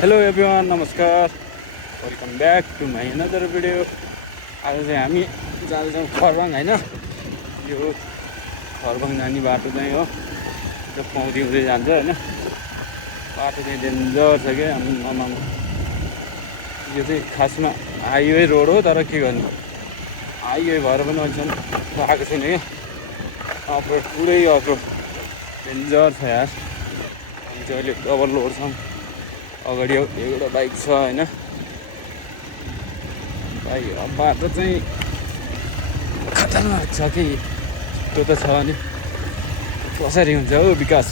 Hello everyone, नमस्कार। Welcome back to my another video. आज चाहिँ हामी जाँदैछौँ खरबाङ होइन। यो खरबाङ जाने बाटो चाहिँ हो, त्यो पौडी हुँदै जान्छ होइन। बाटो चाहिँ डेन्जर छ क्या आम्मामा। यो चाहिँ खासमा हाइवे रोड हो, तर के गर्नु, हाइवे भएर पनि अहिलेसम्म पाएको छैन क्या। अफरोड, पुरै अफरोड डेन्जर छ यार। हामी चाहिँ अहिले डबल लोड छौँ। अगाडि एउटा बाइक छ होइन। बाटो चाहिँ खतरनाक छ कि त्यो त छ नि, कसरी हुन्छ हो विकास।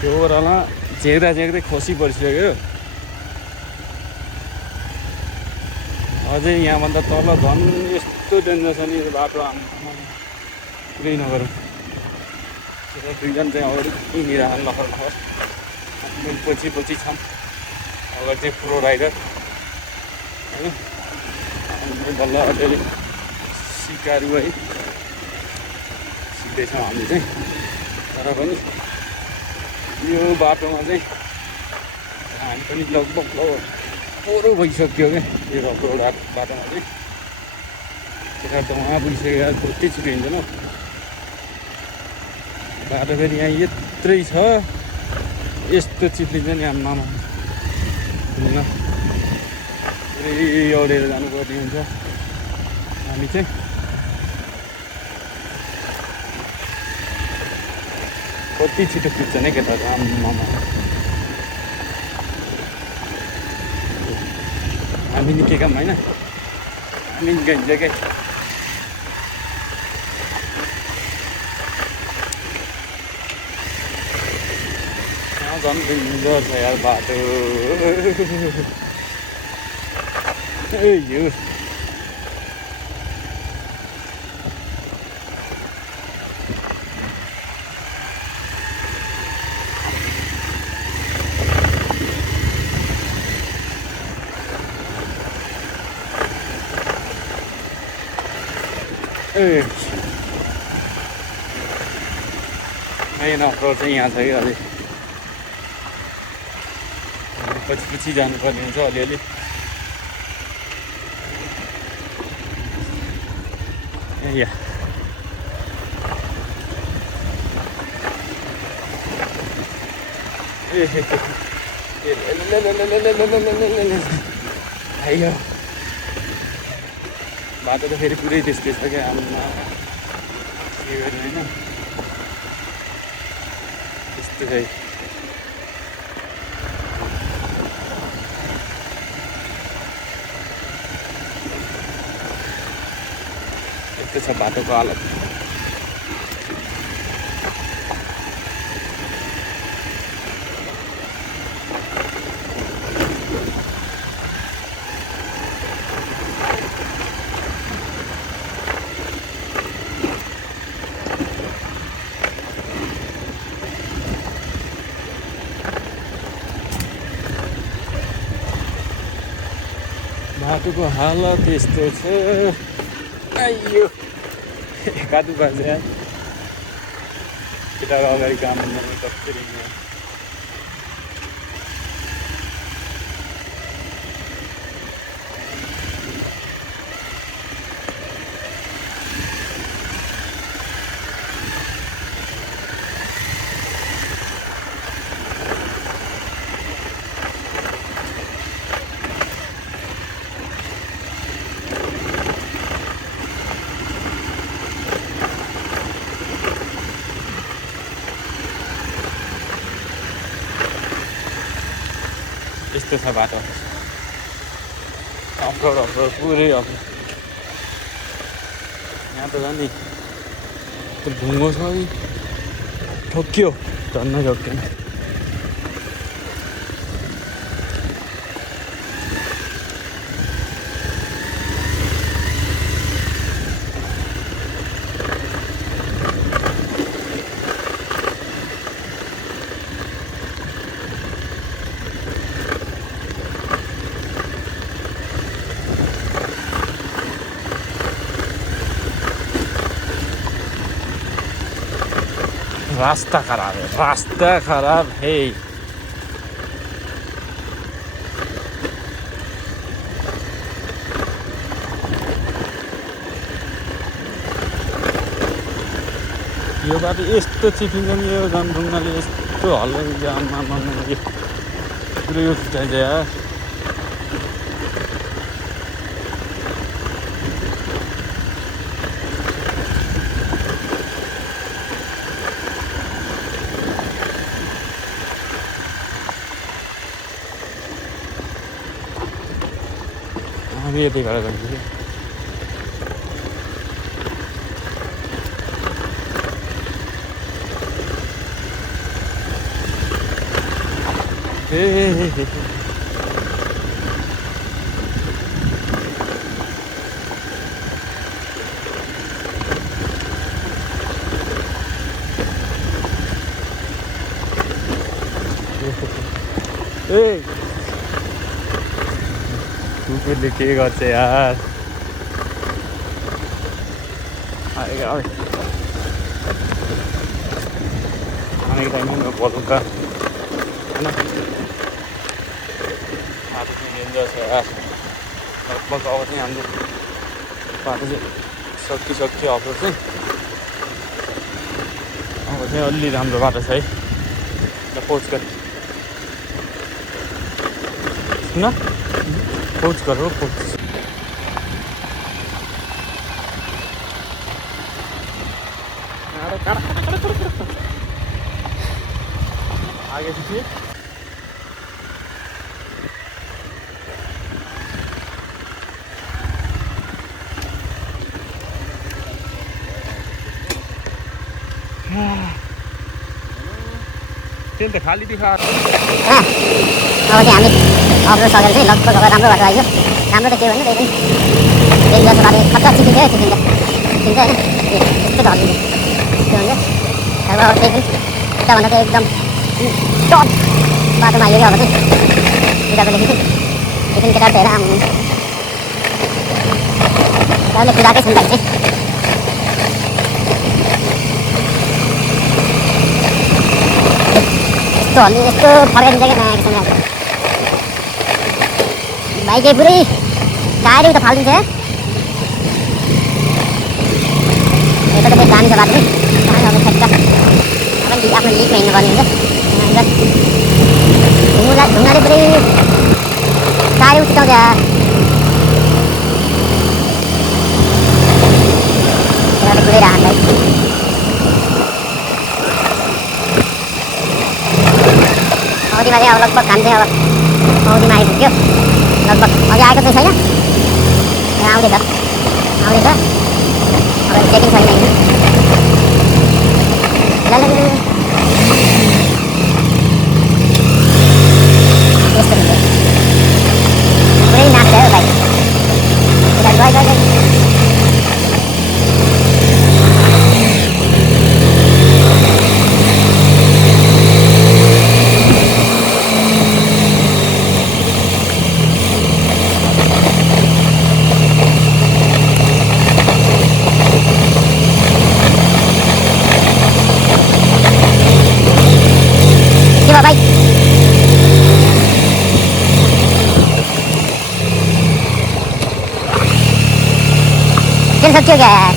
त्यो ओह्रालमा झेक्दा झेक्दै खसी परिसक्यो। अझै यहाँभन्दा तल झन् यस्तो डेन्जर छ नि बाटो, आम्मा पुरै नगरौँ। दुईजना चाहिँ अगाडि हिँडिरहेको लखर लखर, हामी पछि पछि छौँ। अगाडि चाहिँ प्रो राइडर होइन, बल्ल अलिअलि सिकारु है सिक्दैछौँ हामी चाहिँ। तर पनि यो बाटोमा चाहिँ हामी पनि लगभग पोरो भइसक्यो क्या। यो रफ रोड बाटोमा चाहिँ केटाहरू त उहाँ पुगिसक्यो, कति छिटो हिँड्दैन हौ। बाटो फेरि यहाँ यत्रै छ, यस्तो चिप्लिन्छ नि आम्मामा। पुग्न पुरै औडेर जानुपर्ने हुन्छ हामी चाहिँ। कति छिटो पुग्छ नि केटाहरू, आम्मामा। हामी निकै काम होइन, हामी निकाइन्छ क्या। झन् डेन्जर छ यार बाटो। यो मेन अफरोड चाहिँ यहाँ छ कि अलिक पछि पछि जानुपर्ने हुन्छ अलिअलि। या आइयो बाटो त फेरि पुरै त्यस्तै छ क्या आम्मा। के गर्नु होइन, त्यस्तो छ। यस्तो छ बाटोको हालत। बाटोको हालत यस्तो छ। आइयो कादु बान्छ यार, केटाहरू अगाडि काम गर्नु कसरी यहाँ। यस्तो छ बाटो, अफरोड अफरोड पुरै अफरोड। यहाँ त झन् नि त्यो ढुङ्गो छ कि ठोक्यो, झन् ठोक्केन। रास्ता खराब है। यो बाटो यस्तो चिपिन्छ नि, यो जनढुङ्गाले यस्तो हल्लो जाममा यो पुरै यो छुट्याइन्छ यार। हामी यति घर जान्छु कि कुकुरले के गर्छ यार। खानेको टाइममा बोल्नु त होइन। बाटो चाहिँ डेन्जर छ यार। लगभग अब चाहिँ हाम्रो बाटो चाहिँ सक्यो अब चाहिँ। अब चाहिँ अलि राम्रो बाटो छ है। ल पोज गर न, पोज गर हो पोज। आगे देखिए तेल त खाली दिखा। अब चाहिँ हामी अप्रोच सकेर चाहिँ लगभग अब राम्रो बाटो आइयो। राम्रो त के भन्नु, त्यही पनि डेन्जर छ बाटो। खतरा चिपिन्छ होइन यस्तो ढल्किन्छ के भन्छ। अब त्यही पनि उताभन्दा चाहिँ एकदम टप बाटोमा आइयो क्या। अब चाहिँ उताकोदेखि चाहिँ एकछिन केटाहरू हेर आउनु अहिले कुदाएकै छन् भाइ चाहिँ। यस्तो फर्काइदिन्छ क्या नयाँ किसिमले बाइकै पुरै टायरै त फालिदिन्छ यार। यता त फेरि दामी छ बाटो चाहिँ। अब ठ्याक्क आफ्नो लिकमा हिँड्नुपर्ने हुन्छ। ढुङ्गाले पुरै टायर उठाउँछ यार। पुरै राहत भाइ। औँधीमा चाहिँ अब लगभग काम चाहिँ अब औँधीमा आइपुग्यो लगभग। अझै आएको चाहिँ छैन, आउँदैछ अब चेकिङ छैन होइन। यस्तो हुन्छ पुरै नाच्छ हो भाइ। गयो भाइ। तेल सक्यो क्या यार।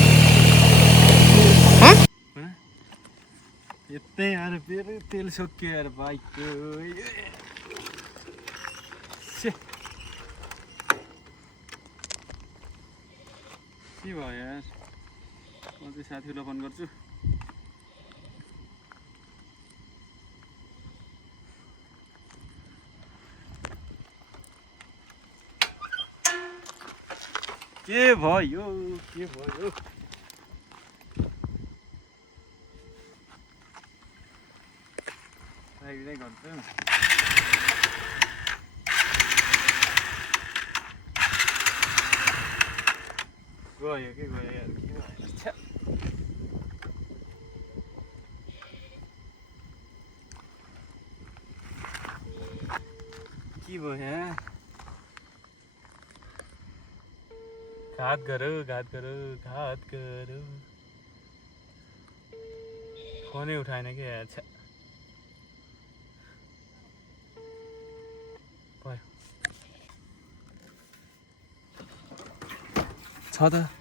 यतै यार फेरि तेल सक्यो यार बाइकको। के भयो यार। म चाहिँ साथीलाई फोन गर्छु। के भयो साइडै गर्छु। गयो के गयो यार। के भयो यार। घात करो फोनै उठाएन कि अच्छा भयो छ त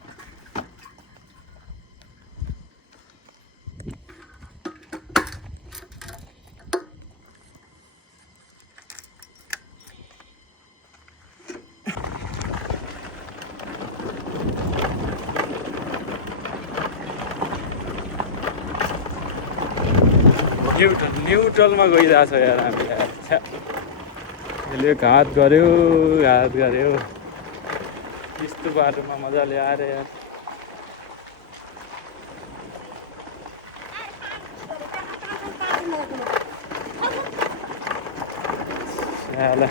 न्युट्रलमा गइरहेछ यार हामी छ्या यसले घात गऱ्यो यस्तो बाटोमा मजाले आएर यार ल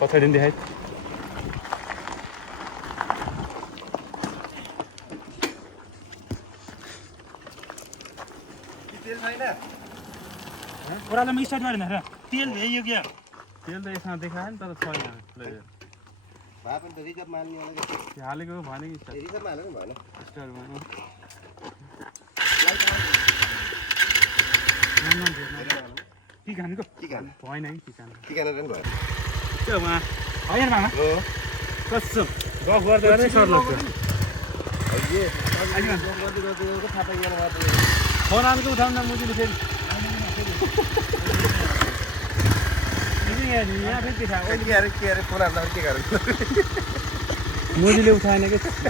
पछाडि देखाइ तेल छैन ओह्रालोमा स्टार्ट गरेन र तेल ल्याइयो क्या तेल त यसमा देखायो नि तर छैन भए पनि त रिजर्भ मान्ने हालेको भने कि रिजर्भमा हालेको भएन स्टार्ट भएन के खानुको के खानु भएन है के खानु के खानु पनि भयो त्यो होइन मामा हो कसम गफ गर्दै गर्दै सर लाग्छ फोन आएको उठाउनु न मुजुले फेरि यहाँ फेरि के अरे फोन हाल्दा के गर्नु मुजुले उठाएन कि फेरि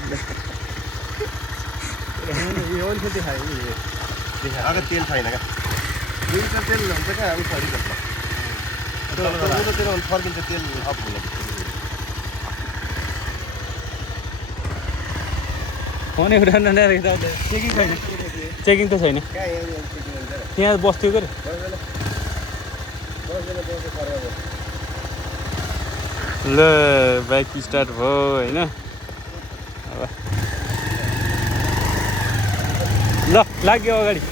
देखायो अगर तेल छैन क्या दुई त तेल हुन्छ क्या अब सरी गर्छ तेल फर्किन्छ तेल अफ हुन फोनै उठाउनु न चेकिङ छैन चेकिङ त छैन त्यहाँ बस्थ्यो के ल बाइक स्टार्ट भयो होइन अब ल लाग्यो अगाडि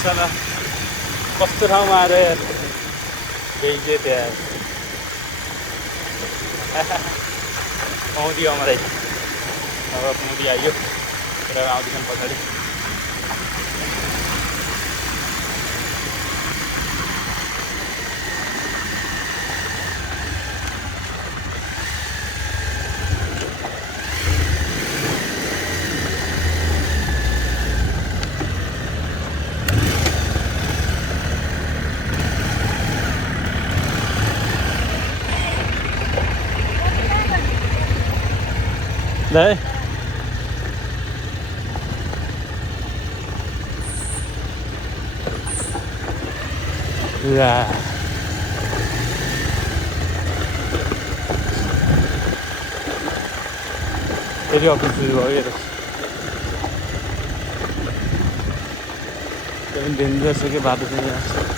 साला कस्तो ठाउँमा आएर भेट्यो त्यहाँ पौडी आउँदै अब पौडी आइयो र आउँदैछन् पछाडि ल फेरि अफिस सुरु भयो हेर त्यो पनि डेन्जर छ कि बाटो चाहिँ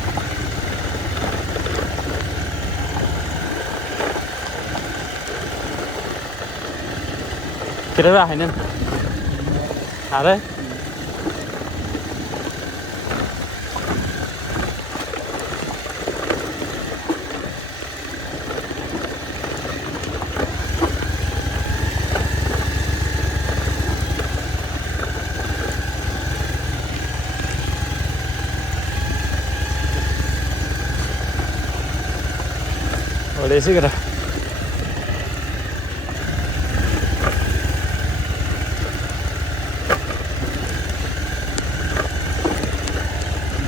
Kira lah ini. Ada? Boleh sih kira.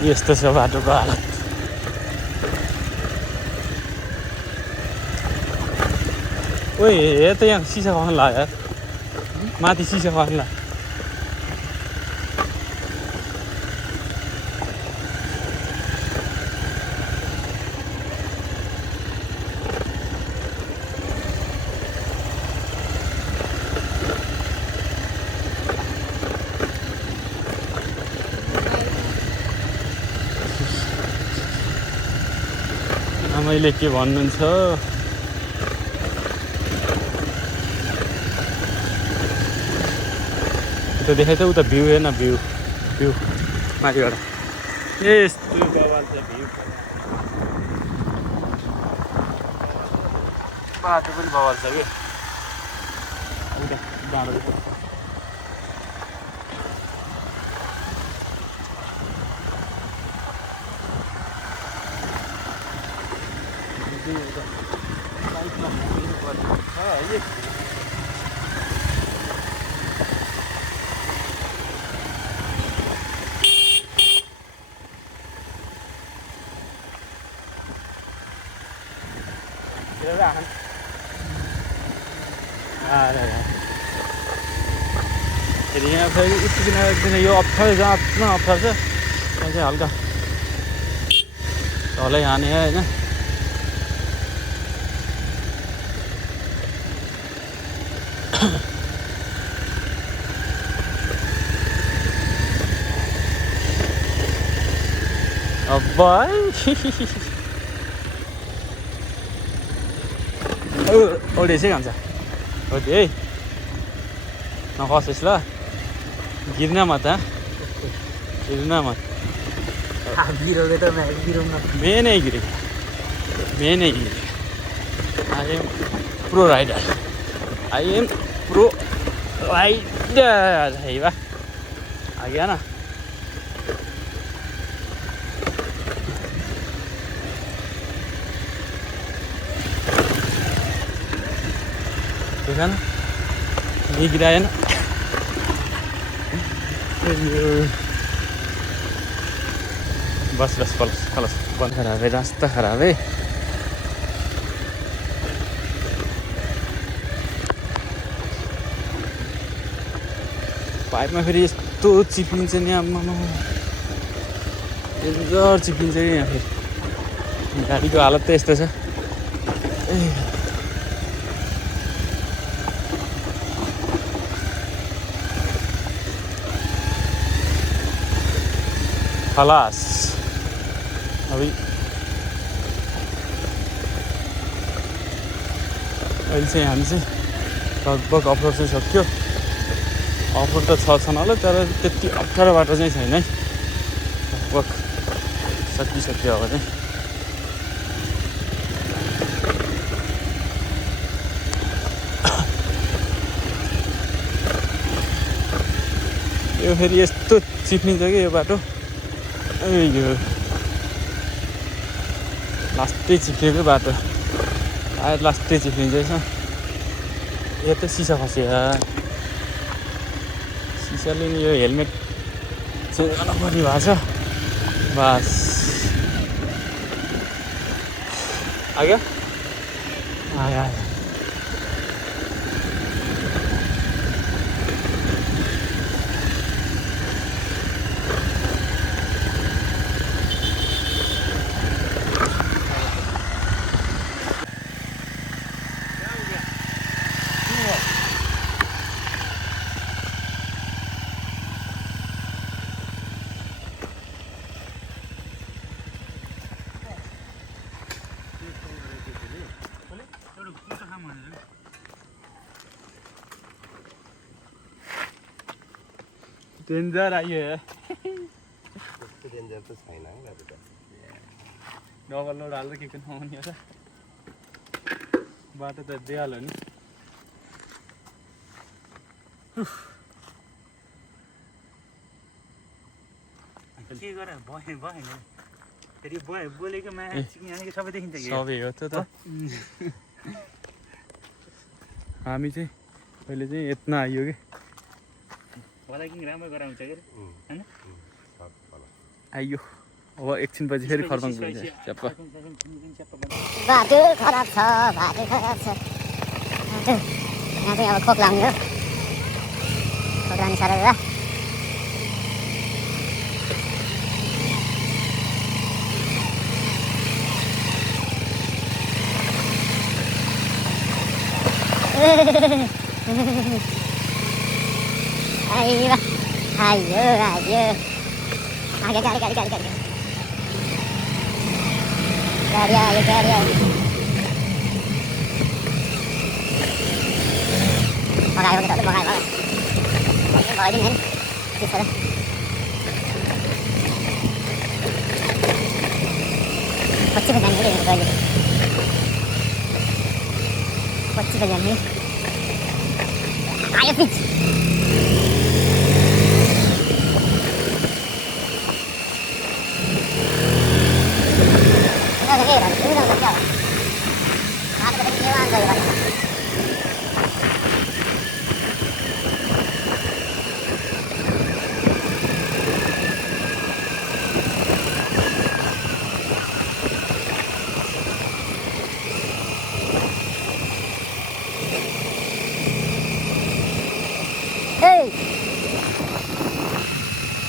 यस्तो छ बाटोको हालत ओए हे त यहाँ सिसा खान ला यार माथि सिसा खान ला मैले के भन्नुहुन्छ उता देखाइ त उता भ्यू हेर्न भ्यू भ्यू माथिबाट यस्तो बवाल छ भ्यू बाटो पनि बवाल छ कि उता डाँडो फेरि यहाँ फेरि यति यो अप्ठ्यारो जहाँ पुरा अप्ठ्यारो छ त्यहाँ चाहिँ हल्का ढलै हाने होइन ओडेसै खान्छ हो दे है नखसेस् ल गिर्न मत गिर्न मत मैं नहीं गिरी आई एम प्रो राइडर है वाह आ गया ना देखा ना नहीं गिराया ना बस खलास बंद खराब है रास्ता खराब है पाइपमा फेरि यस्तो चिप्लिन्छ नि आम्मामा डेन्जर चिप्लिन्छ कि यहाँ फेरि गाडीको हालत त यस्तो छ खलास अभी अहिले चाहिँ हामी चाहिँ लगभग अफरोड चाहिँ सक्यो अफरोड त छ होला तर त्यति अप्ठ्यारो बाटो चाहिँ छैन है लगभग सकिसक्यो अब चाहिँ यो फेरि यस्तो चिप्लिन्छ कि यो बाटो यो लास्टै चिप्लेको बाटो आएर लास्टै चिप्लिँदैछ यो त सिसा खस्यो सिसाले नि यो हेलमेट चेन्ज गर्न पर्ने भएको छ बस आयो आयो डेन्जर आयो डेन्जर त छैन डबल लोड हाल्दा के पनि आउने होला बाटो त दिइहाल्यो नि के गरे भयो भएन फेरि भयो बोलेको मान्छे यहाँको सबै देखिन्छ कि सबै हो त हामी चाहिँ अहिले चाहिँ यत्न आइयो कि होला कि राम्रो गराउँछ के हैन आइयो अब एकछिनपछि फेरि खर्बाङ पुग्छ च्याप्प बाटो खराब छ बाटो खराब छ यहाँ चाहिँ अब खोक लाउने हो खोक लाने साह्रो आइयो आइयो आइयो आगे गाडी आयो भगायो भने त भगायो भइदिउँ होइन त्यसो र 25 बजे जाने कहिले 25 बजे जाने आयो पिच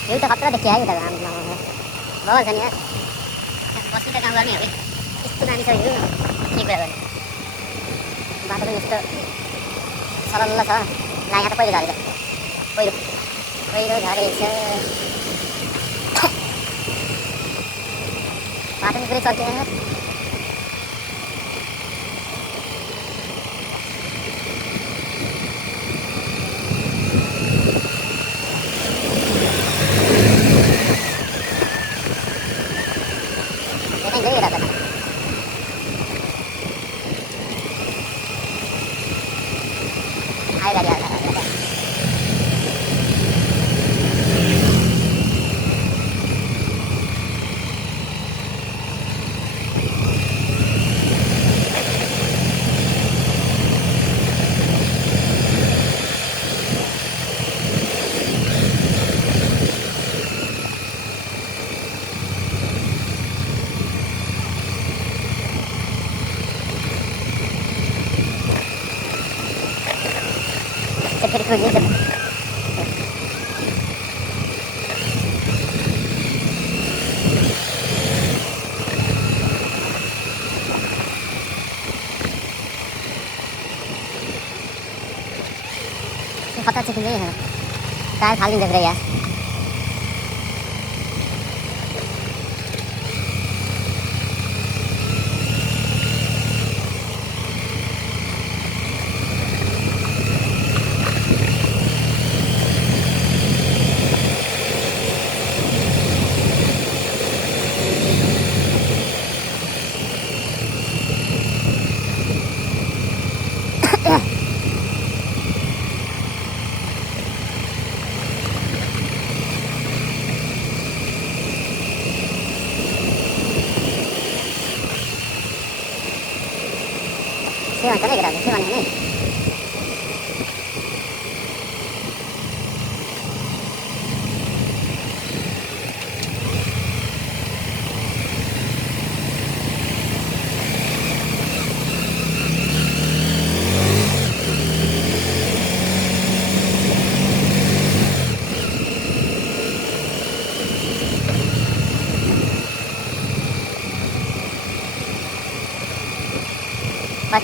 यो त खतरा देखियो है यो त भगवान छ नि यार बस्ने त काम गर्नेहरू यस्तो दामी छ यो के कुरा गर्ने बाटो पनि यस्तो सरल छ ला यहाँ त पहिरो झरेछ पहिरो झरेछ बाटो पनि पुरै चल्क्यो आयो गाडी आयो फिर खोजिए सब पता चल गई है टायर खाली लग रहा है से भन्छ नि केटाहरू के भने नि बस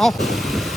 है